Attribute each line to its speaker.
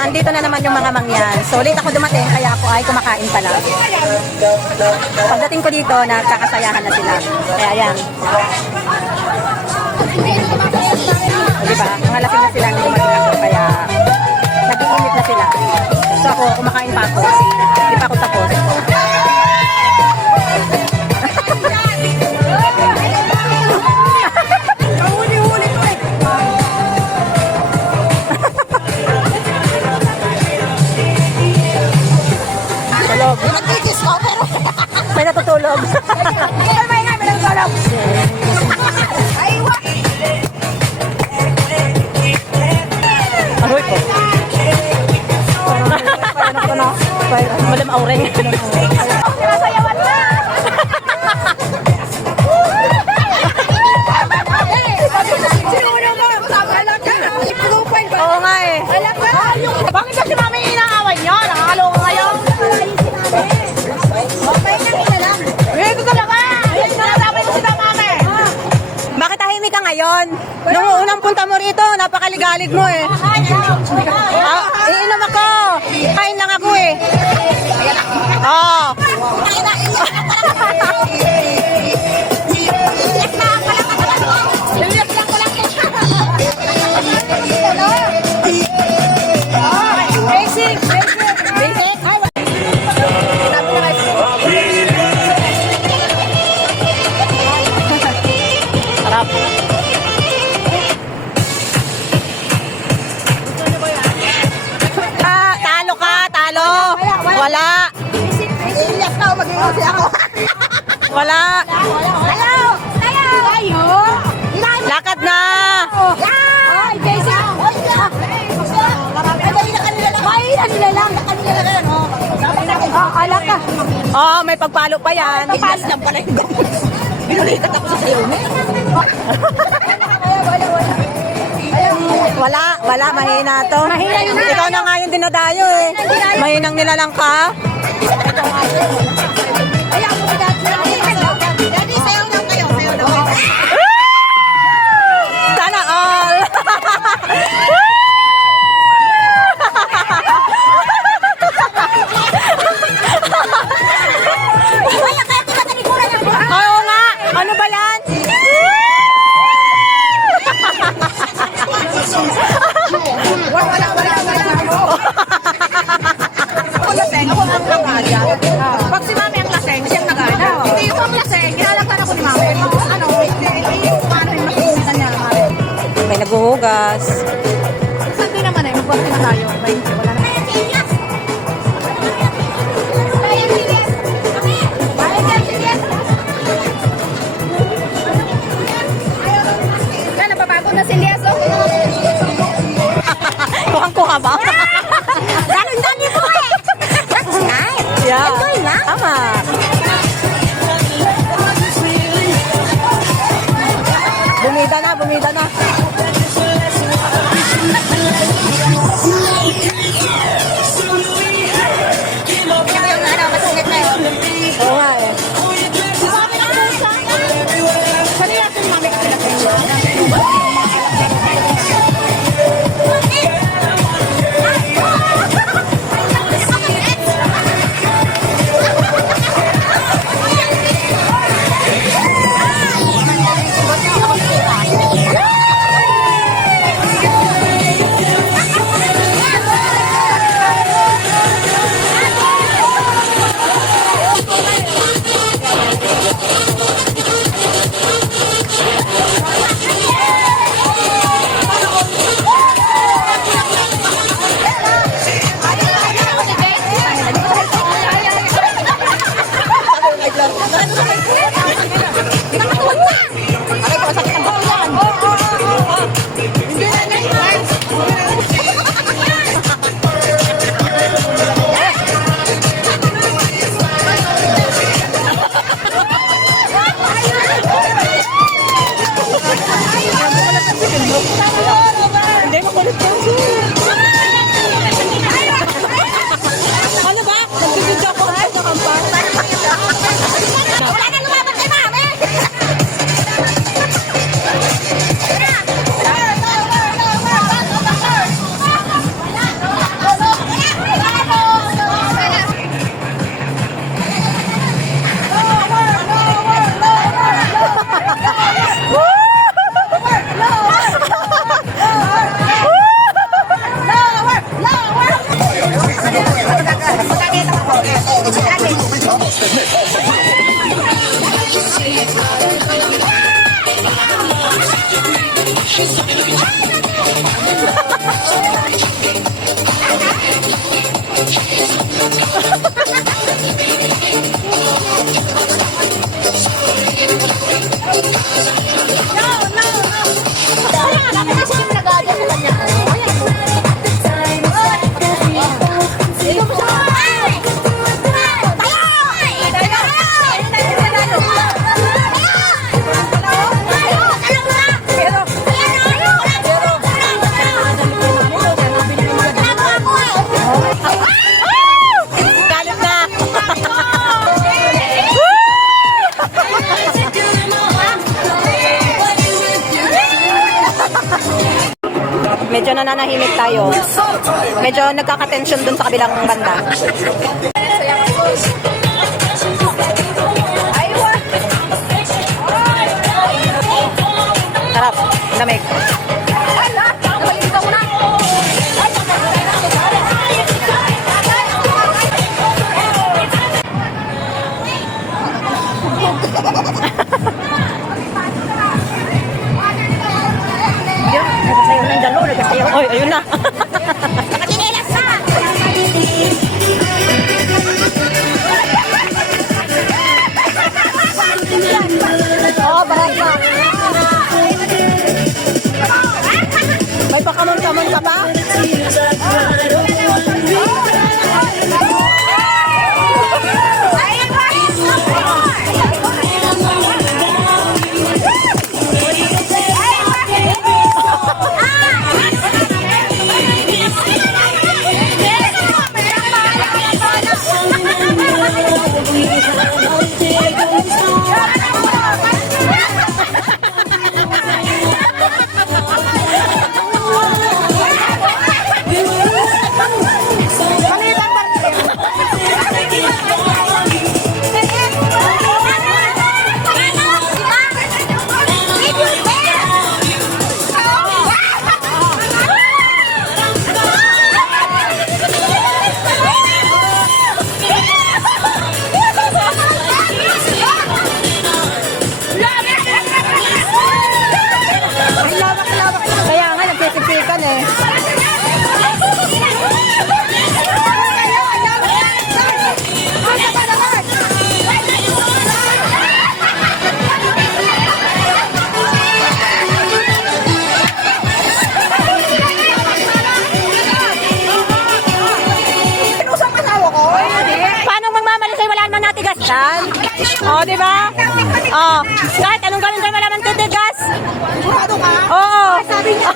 Speaker 1: Nandito na naman yung mga mangyan. So, late ako dumating, kaya ako ay kumakain pa lang. Pagdating ko dito, nagkakasayahan na sila. Kaya yan. Di ba? Mga lasing na sila dumating ako, kaya nag-iinit na sila. So, ako, kumakain pa ako. Hindi pa ako tapos. Tulog.
Speaker 2: Nagkikis ko, pero...
Speaker 1: May natutulog.
Speaker 2: Pero may nga, may nagtulog. Ay, wa!
Speaker 1: Aroy po. Paano ko na? Malam aureng.
Speaker 2: Sinasayawan
Speaker 1: Nung unang punta mo rito, napakaligalig mo eh. Ah, iinom ako. Kain lang ako eh. Oo.
Speaker 2: Basic! Mag-iusi ako.
Speaker 1: Wala.
Speaker 2: Hello! Tayo! Tayo!
Speaker 1: Lakad na.
Speaker 2: Ay, lang. Oh, alak ka.
Speaker 1: Oh, may pagpalo pa yan.
Speaker 2: Papas lang pala yung gamot. Binulikat ako sa sayo.
Speaker 1: Wala, wala, mahina to.
Speaker 2: Mahina yun.
Speaker 1: Ikaw na nga yung dinadayo eh. Mahinang nilalang ka.
Speaker 2: Si Daddy. Enjoy lang.
Speaker 1: Tama. Bumida na, bumida na.
Speaker 2: Thank you.
Speaker 1: Nananahimik tayo. Medyo nagkaka-tension dun sa kabilang banda. Sarap. Lamig. Yan? Oo, di ba? Oo. Kahit anong gawin kayo malaman titigas.
Speaker 2: Sigurado ka?
Speaker 1: Oo.
Speaker 2: Sabi niya.